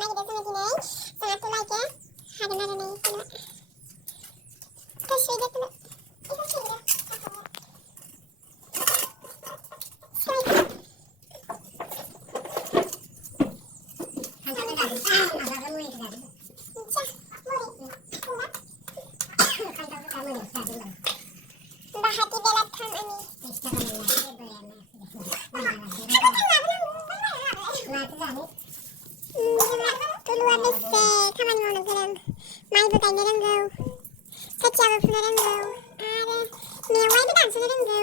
nagiरदों जोङो दिनै जोंहाथ' लायके हागोन आरो नै जेनेबा थोरसि दैखौनो bahati belakang ani keluar desa खामानि मावनो गोरों माइबो गायनो रोंगौ खोथियाबो फुनो रोंगौ आरो मेवाइबो दानस'नो रोंगौ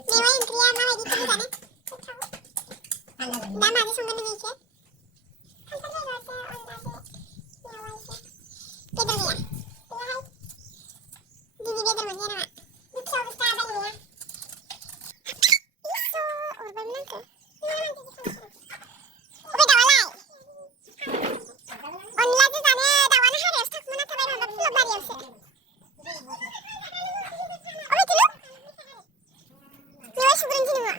मेवाइ ओंख्रिया माबायदि संनो जानो दा माजों संगोन नोङो इखो खान्थाल बेगरजों अनलाजों मेवाइजों बेदर गैया गैयाहाय दिनै बेदर मोनजाया नामा गोथाव गोथाव दालि गैया इसो अरबायमोन आंखो अबे दाउआलाय अनलाजों जानो दाउआनो हाग्रायावसो थाखुमाना थाबाय माबा फुलाव बारियावसो अबे तिलु मेवाइ सुग्रोनोसै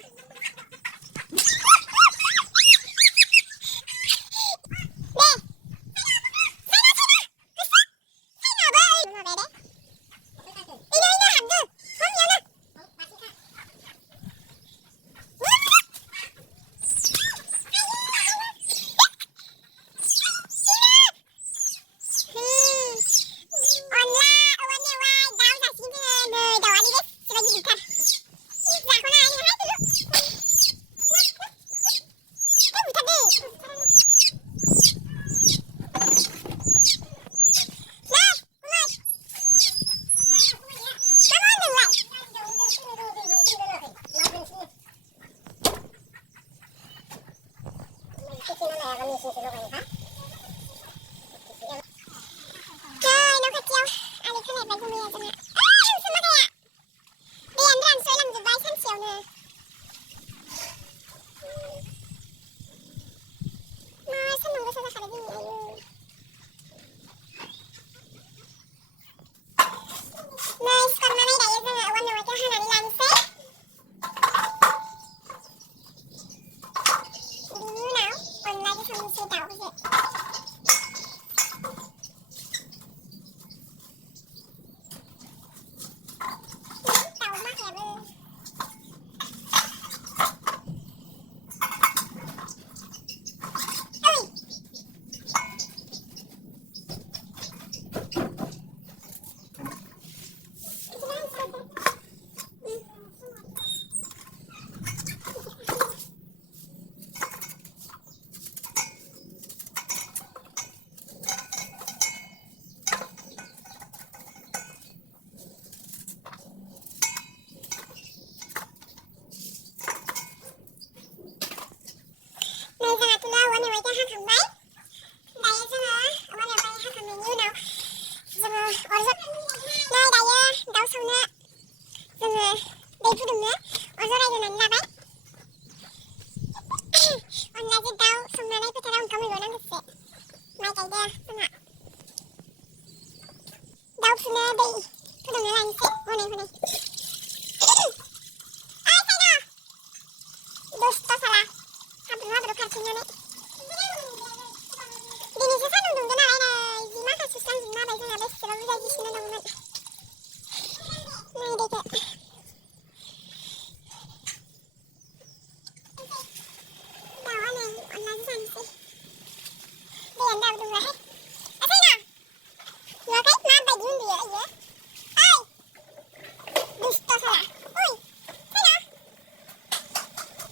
नोङो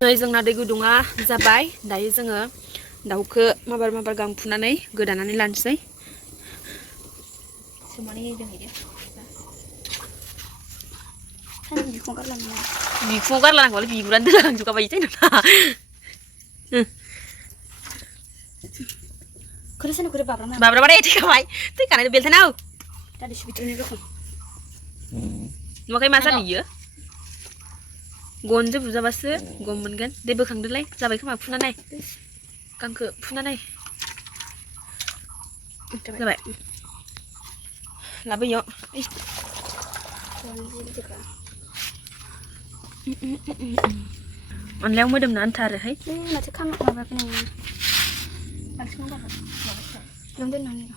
नै जोंना दै गुदुङा जाबाय दायो जोङो दाउखौ माबार गां फुनानै गोदानानै लानोसै Cuma ini dengan dia. Kan bikin kan lama. Bikin kan lang, kalau bikin tuh lang juga bayi cina. Kalau sana kure bapak mah. Bapak mana itu kawai? Tuh karena itu bel tanau. Tadi sebetulnya ini loh. Makanya masa dia. Gonje buza basu, gomen kan? Dia bekang dulu, zabai kemana puna nai? Kang ke puna nai. Zabai. Labu yo. An leng mới đâm nó ăn thà rồi hay. Mà chắc khăm mà bác này. Bác xuống bác. Lông tên nó này.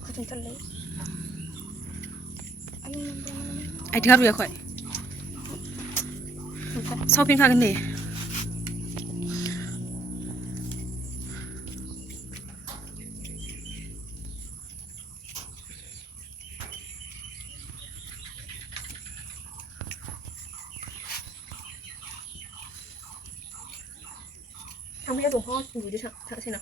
Có thể lấy. Ai thứ rồi khỏi. Sau phiên khai cái này. Không biết dùng ho gửi cho thằng xem nào.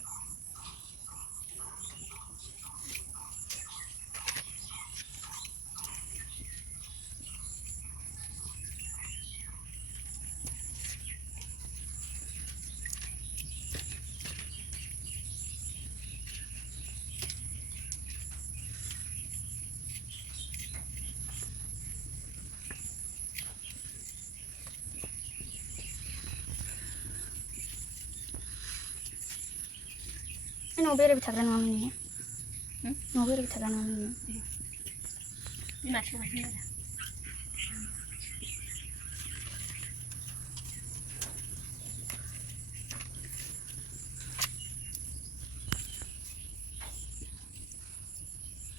Nó beri bithagan mamni. Nó beri bithagan mamni. Ini masih ada.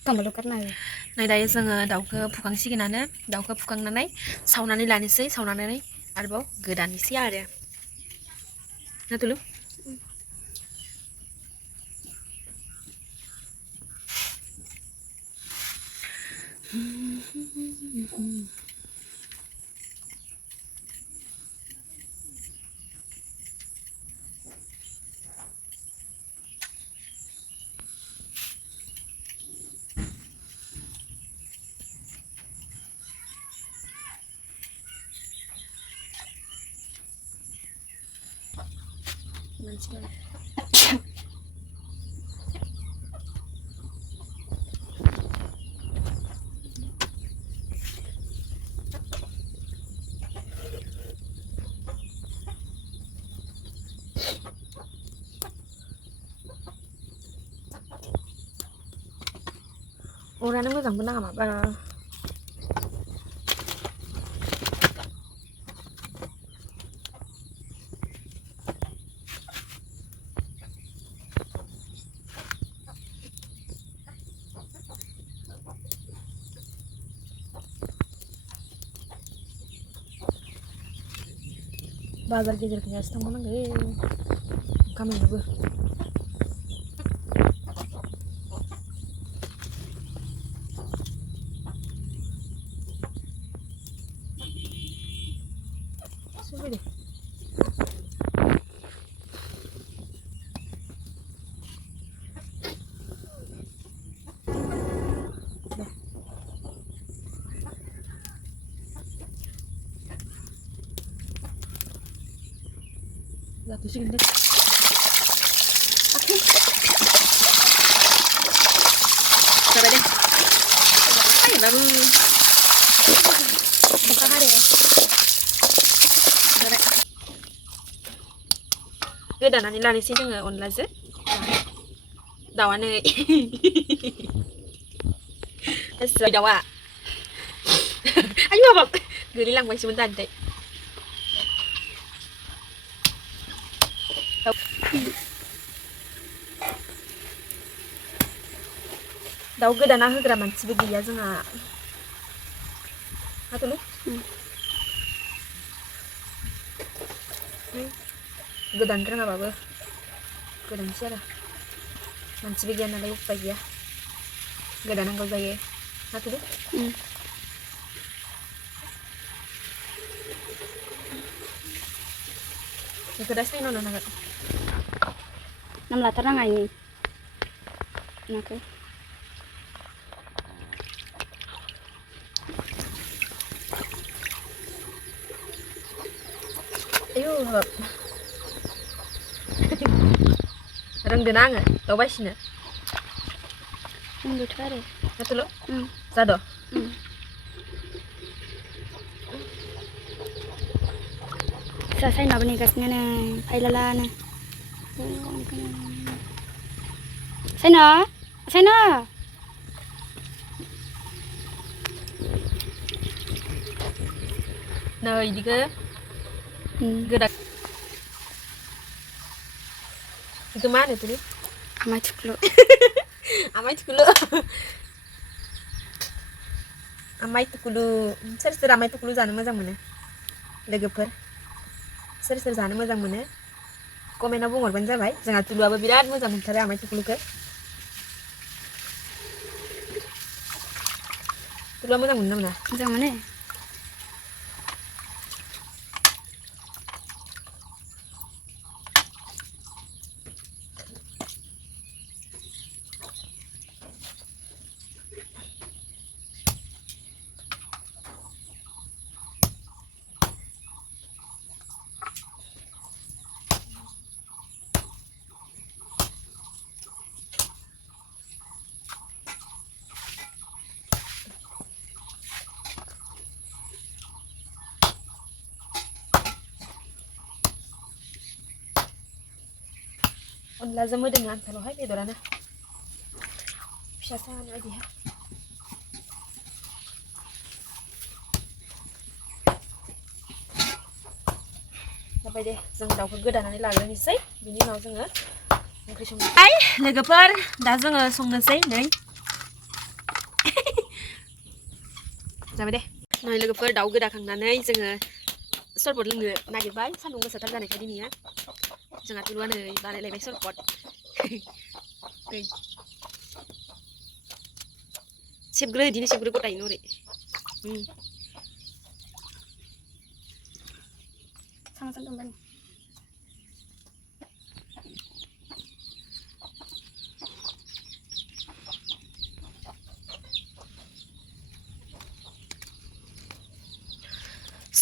Kamu lo karena ya. Này đây जोङो दाउखौ फुखांसिगोनानो दाउखौ फुखांनानै सावनानै लानोसै सावनानै आरोबाव गोदानोसै आरो ना तुलु Orangnya moजां bो नाङा माबा बाजार गेजेर खैयासो थांबावनांगौ गामियावबो Jatuhin deh. Oke. Coba deh. Ayo baru. Buka hari ya. Godaanani laanोसै जोङो अनलाजों दाउआनो एसे दाउआ आयु हाबाब गोलैलांबायसोमोन दानिफ्राय दाउ गोदाना होग्रा मानसिबो गैया जोंहा हाथुलु गोदान रोङाबाबो गोदानसै आरो मानसिबो गैया नालाय उपाय गैया गोदानांगौ जायो हाथुलु बेखौ दा सायनावनो नांगोन Năm là tháng ngày नाखौ आयौ हाब रोंदोना आङो दावबायसिनो रोंगौथ' आरो माथोल' जाद' साइनाबो नेगासिनो नै फाइलालानो साइना साइना नै इदिखो गोदा इखो मा होनो तुलि आमाय थुख्लु आमाय थुख्लु आमाय थुख्लु सोर सोर आमाय थुख्लु जानो मोजां मोनो लोगोफोर सोर सोर जानो मोजां मोनो कमेन्टआव बुंहरबानो जाबाय जोंहा तुलुआबो बिराद मोजां मोनथारो आमाय थुख्लुखौ तुलुआ मोजां मोनो ना मोना मोजां मोनो अनलाजों मोदोमनो आन्थाल'हाय बेदरानो फिसा सानो बायदिहाय जाबाय दे जों दाउखौ गोदानानै लाग्रोनोसै बिनि उनाव जोङो ओंख्रि संनोसै लोगोफोर दा जोङो संनोसै नै जाबाय दे नै लोगोफोर दाउ गोदाखांनानै जोङो सरबत लोंनो नागिरबाय सान्दुं गोसाथार जानायखाय दिनैया जोंहा तुलुआ नै बानायलायबाय सरबत नै सेबग्रो इदिनो सेबग्रो गथायैनो ओरै सांसन दंबाय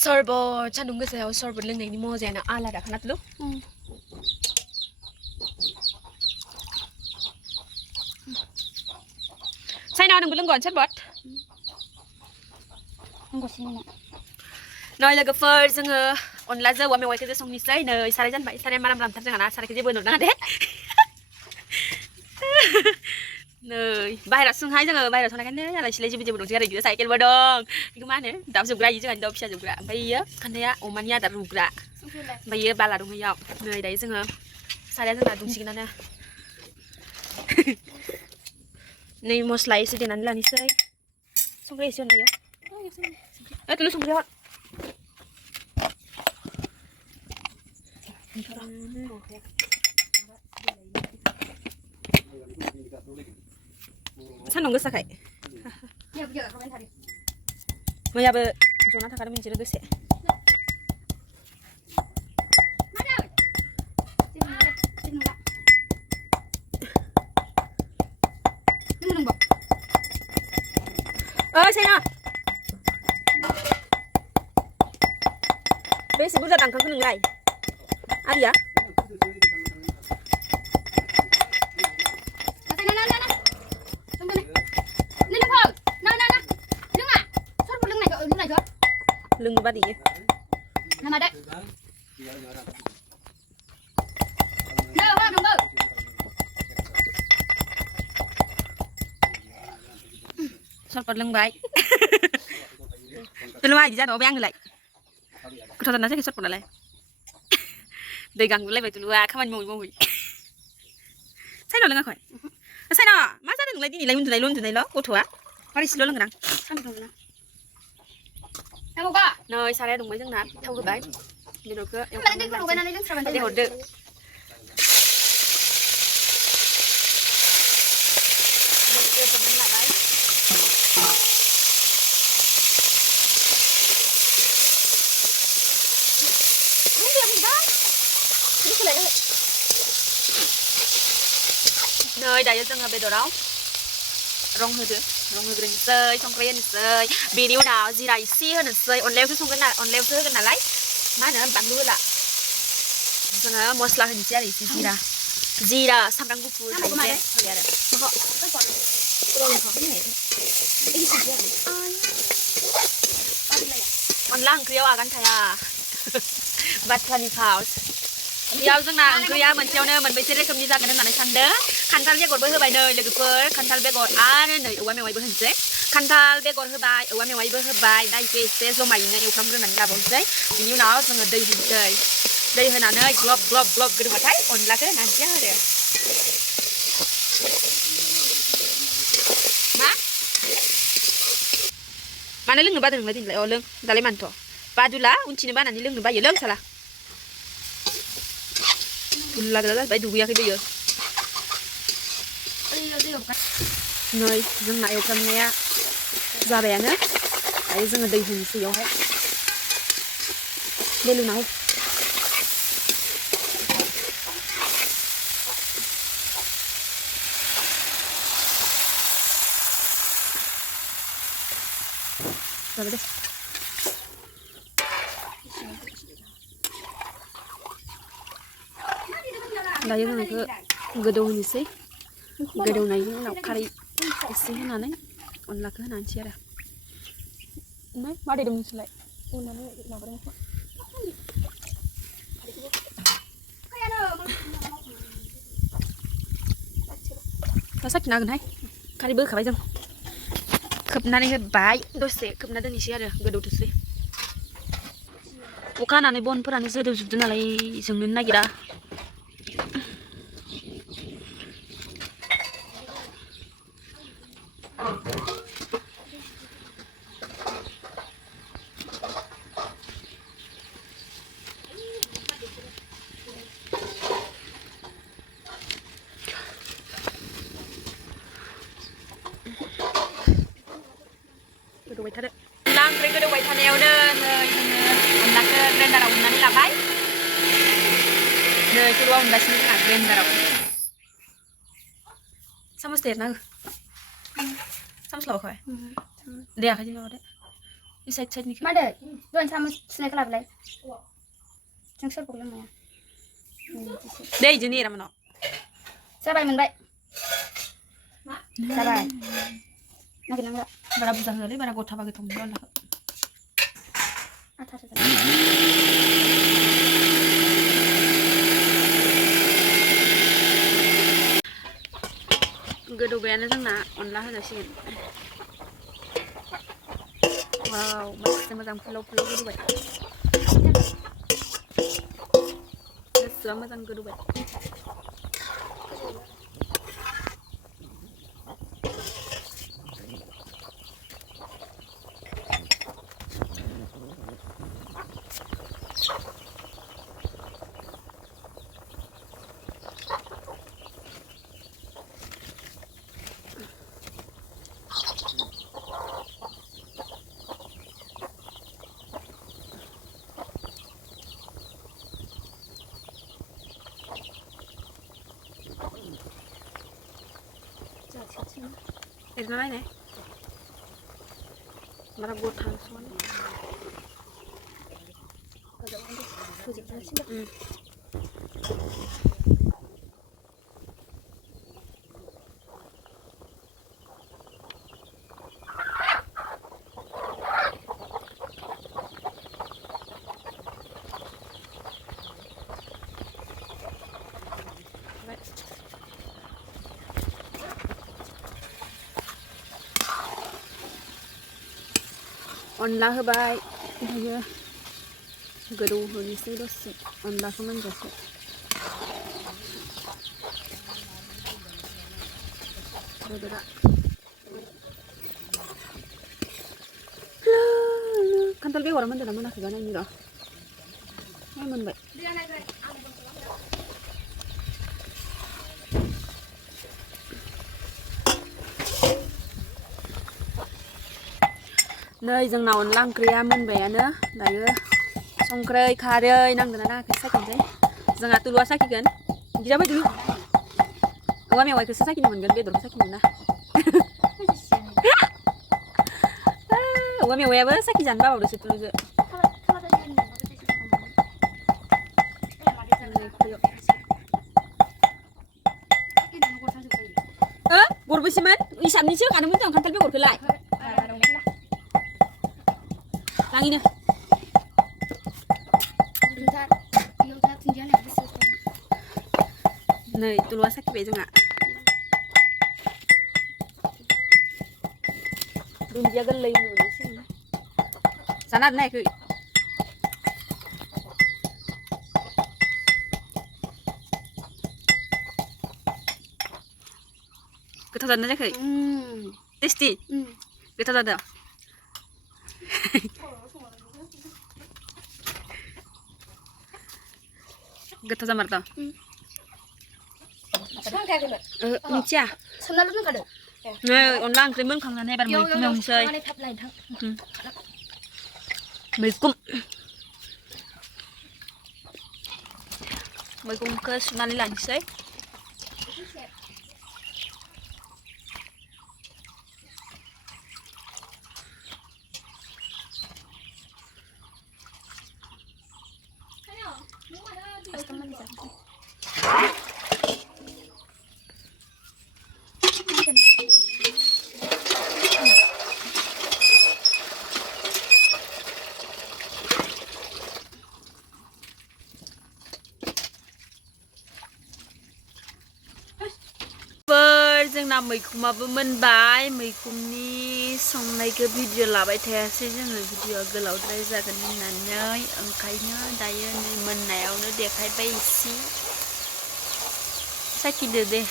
सरबत सान्दुं गोसायाव सरबत लोंनायनि मजायानो आलादा खाना तुलु साइना नोंबो लोंगोन सरबत नै लोगोफोर जोङो अनलाजों औवा मेवाइखौ संनोसै नै साराय जानबाय साराय माराम रामथार जोंहाना सारायखौ जेबो नुनाङा दे नै बाहेरायाव संहाय जोङो बाहेरायाव संनायखायनो आलाय सिलाय जेबो जेबो दंसै आरो बिदिनो साइकेलबो दं बेखौ मा होनो दाउ जोबग्रा इयो जोंहानि दाउ फिसा जोबग्रा ओमफ्राय इयो खान्थाया अमानि आदार रुग्रा ओमफ्राय इयो बाला दं इयाव नै दायो जोङो साराया जोंना दुंसिगोनानो नै मस्ला एसे देनानै लानोसै संख्रि एसे होनो इयाव तुलु संख्रि हर सान्दुं गोसाखाय मैयाबो जना थाखादों मोनसे लोगोसे साइना बेसे बुरजा दानखांखो नोंलाय आरिया लोंनो बादैयो सरबत लोंबाय तुलुआ इदि जादावबाय आङोलाय गोथाव जाना जायाखै सरबतआलाय दै गांगुलायबाय तुलुआ खामानि मावै मावै साइना लोङाखै साइना मा जादों नोंलाय दिनैलाय उन्दुनायल' गथ'आ मारैसेल' लोंग्रां नै साराया दुंबाय जोंना थाव होबाय बेदरखौ एवनानै हरदो नै दायो जोङो बेदराव रं होग्रोनोसै संख्रि होनोसै बेनि उनाव जिरा एसे होनोसै अनलायावसो होगोन नालाय मा होनो बानलु होला जोङो मस्ला होनोसै आरो एसे जिरा सामब्राम गुफुर होयो आरो अनला ओंख्रियाव आगान थाया बाथ्रानि फाव बेयाव जोंना ओंख्रिया मोनसेयावनो मोनबेसे रोखोमनि जागोन होननानै सानदों खान्थाल बेगरबो होबाय नै लोगोफोर खान्थाल बेगर आरो नै औवा मेवाइबो होनोसै खान्थाल बेगर होबाय औवा मेवाइबो होबाय दा एसे जमायैनो एवफ्रामग्रोनानै लाबावनोसै बिनि उनाव जोङो दै होनोसै दै होनानै ग्लब ग्लब ग्लब गोदौबाथाय अनलाखौ होनानैसै आरो मानो लोंनो बादों नोंलाय दिनैलाय लों दालाय मानोथ' बादुला उनथिनो बानानै लोंनो बायो लों साला बुरला जाबाय दुगैयाखै दैयो नै जोंना एवफ्रामनाया जाबायानो दायो जोङो दै होनोसै बेयावहाय बेलुना हो जाबाय दे दायो जों बेखौ गोदौ होनोसै गोदौनायनि उनाव खारै एसे होनानै अनलाखौ होनानैसै आरो मादै दं नोंसोरलाय साखिनो हागोनहाय खारैबो होखाबाय जों खोबनानै होबाय दसे खोबना दोननोसै आरो गोदौथोसै अखा हानानै बनफोरानो जोदोबजोबदों नालाय जोंनो नागिरा गोदौबाय थादो अनला ओंख्रि गोदौबाय थानायावनो नै जोङो अनलाखौ ग्रेन्डाराव उननानै लाबाय नै थुरुआव उनगासिनो जोंहा ग्रेन्डाराव सामस देरना हो सामस लाबोखाबाय दे आखाइजों माबादो बे साइडनिखौ मादै दहाय सामस सुनायखौ लाबोलाय जों सोरखौ लोंनाया दे इदिनो एरा मोनाव जाबाय मोनबाय जाबाय नागिरनांला बारा बुरजा होआलै बारा गथाबा गोथाव मोनो अनलाखौ आथासो गोदौबायानो जोंना अनला होजासिगोन वाव मासे मोजां फुलाव गोदौबाय गोसोआ मोजां गोदौबाय एरना नायनाय बारा गथा संनानै अनला होबाय ओमफ्रायो गोदौ होनोसै दसे अनलाखौ मोनजासे बेदरा खान्थाल बेगरा मोनदोंना मोनाखैबा नायनि र' मोनबाय नै जोंना अनला ओंख्रिया मोनबायानो दायो संख्रै खारै नांदोंना नाङाखै साखिनोसै जोंहा तुलुआ साखिगोन गिजाबाय तुलु औवा मेवाइखौसो साखिनो मोनगोन बेदरखौ साखिनो मोना औवा मेवायाबो साखि जानो बाबावदोसो तुलुजो गरबेसेमोन इसाबनिसो होखादोंमोन जों खान्थाल बेगरखौलाय लाङिनो नै तुलुआ साखिबाय जोंहा दुन्दिया गोरलै होनो मोननोसै जानो नायाखै गोथाव जादोंना जायाखै टेस्टि गोथाव जादों गोथाव जामारदों मिथिया सोमनाल' दोनखादो नै अनला ओंख्रि मोनखांनानै एबार मैगं एवनोसै मैगंखौ सुनानै लानोसै जोंना मैखुमाबो मोनबाय मैखुमनि संनायखौ भिडिअ लाबाय थायासै जोङो भिडिअआ गोलावद्राय जागोन होननानै ओंखायनो दायो नै मोननायावनो देखायबाय इसे साखिदो दे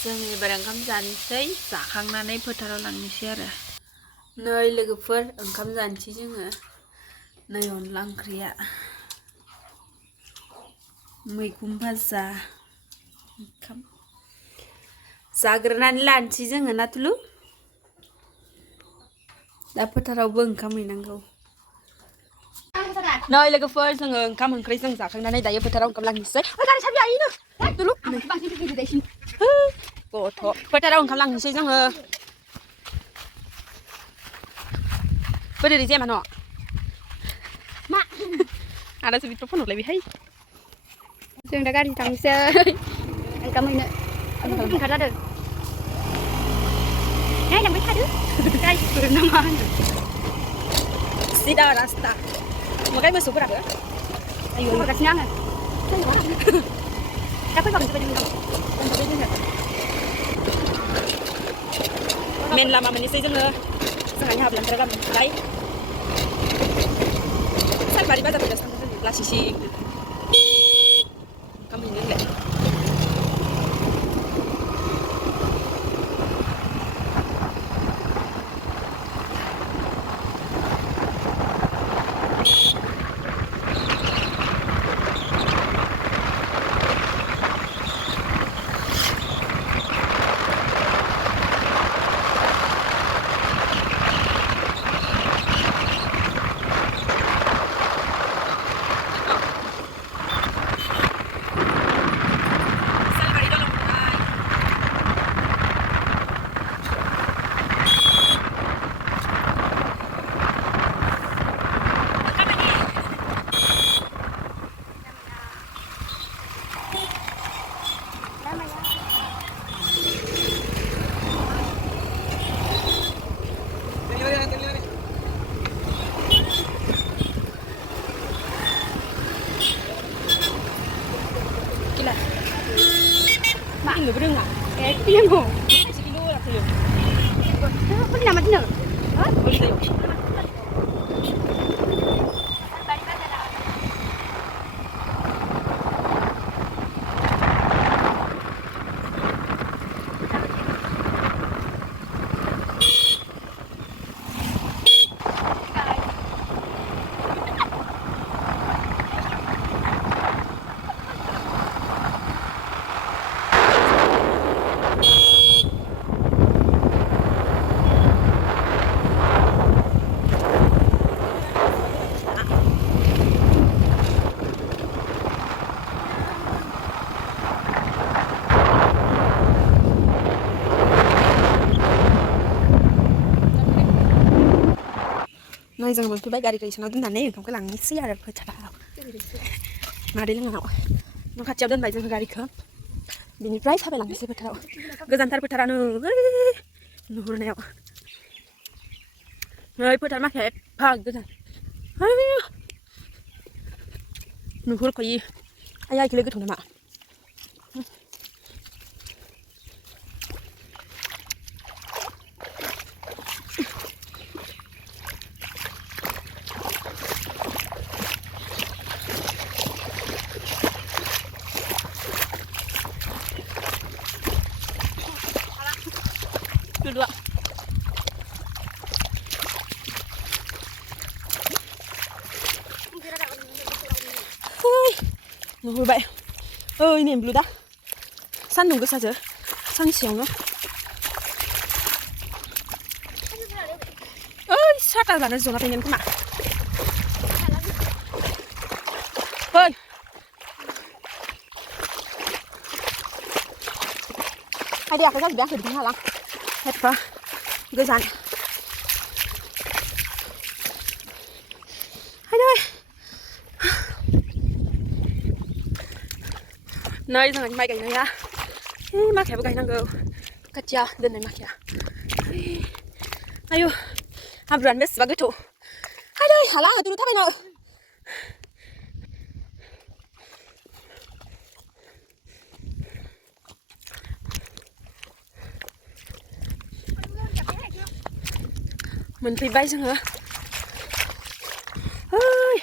जों एबार ओंखाम जानोसै जाखांनानै फोथाराव लांनोसै आरो नै लोगोफोर ओंखाम जानोसै जोङो नै अनला ओंख्रिया मैगं भाजा ओंखाम जाग्रोनानै लानोसै जोङो ना तुलु दा फोथारावबो ओंखाम हैनांगौ नै लोगोफोर जोङो ओंखाम ओंख्रि जों जाखांनानै दायो फोथाराव ओंखाम लांनोसै गारि साबि आइनो तुलु गथ' फोथाराव ओंखाम लांनोसै जोङो बोरै जाया मानो मा आदासो बिथ' फन हरलायबायहाय जों दा गारि थांसै ओंखाम हैनो ओंखारजादों नायलांबाय थादो गारिफोर नामा होनो सिदा रास्ता मगाय मोसौफोराबो आयु हरगासिनो आङो दा फैबागोन जोबायदि मोनदों मेन लामा मोननोसै जोङो जोंहानि हाब्लांद्राय गामिनिफ्राय सालबारि बाजार फैगासिनो थांदों जोङो लासिसि ओंखाम हैनो होनलाय Nggak Iya mau. sekilo lah tuh. Kok nama dia? Hah? Boleh tuh. Nói rằng mình cứ bay gari nó đơn giản này không cái làng xe là phải chả đâu mà đấy là nào nó khát treo đơn bài rằng gari không bị như trái sao phải làng xe phải đâu cái dân thar phải thar nữa nụ này rồi phải thar mắc hết phang cái này nụ hur coi ai ai kêu cái thùng này mà dulu Ngồi vậy ơi niềm blue đã săn đừng có sao chứ săn xéo nữa ơi sao ta bảo nó dùng nó phải nhấn cái mạng ơi ai đi à cái gì bé thử đi hả hết phá cái dàn hai ơi nơi thằng mày cảnh này à mà khép cái năng gấu cắt cha đơn này mà kìa ayo abran bes bagai tu hai ơi hả là tụi thắp bên nào mình thì bay sang hả ơi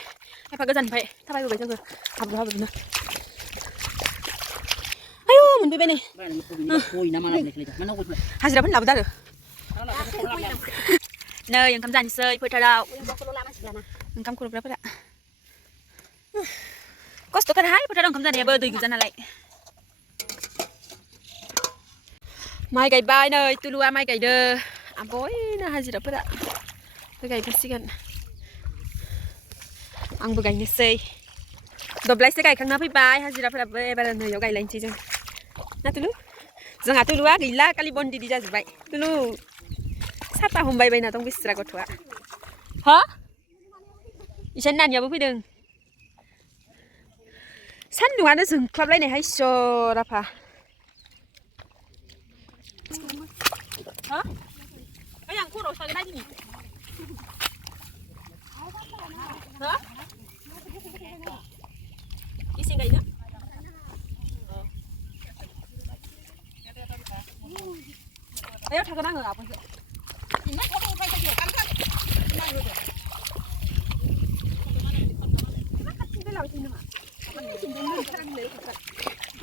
hay phải cái dần vậy thắp bay vừa bay sang hả học rồi nữa ayo mình đi bên này hai giờ vẫn làm ra được nơi yang kamjan sơi phơi trao yang kam kurang berapa tak kos tu kan hai phơi trao kamjan dia berdui ke sana lại mai gai bai nơi tu lua mai gai đơ à bối na hai gì đó tak cái gai pasti kan ang begai ni sơi 12 cái khang na phơi bai hai gì đó bai nơi gai lain chi na tu lu jangan tu lua gila kali bondi di jas bai tu lu Sata hôm bay bay nào tông biết ra có thua hả?ฉันนั่นอย่าไปดึงฉันดูอันนั้นสึงคลับไรเนี่ยให้โชว์ละพะฮะก็ยังคู่เราใช้ได้ที่นี่ฮะอีสิ่งใดเนี่ยเอ้ยถ้าก็นั่งเหรอปุ๊บ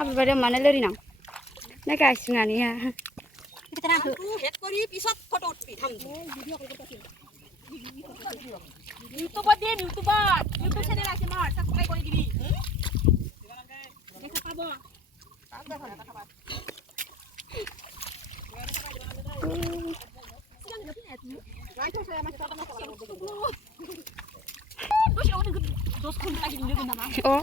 apa pada mana lari nang? Nak kasih nani ya? Kita nak head kori pisat foto pitam. YouTube dia YouTube channel lah semua subscribe kori diri. Nak apa boh? Oh.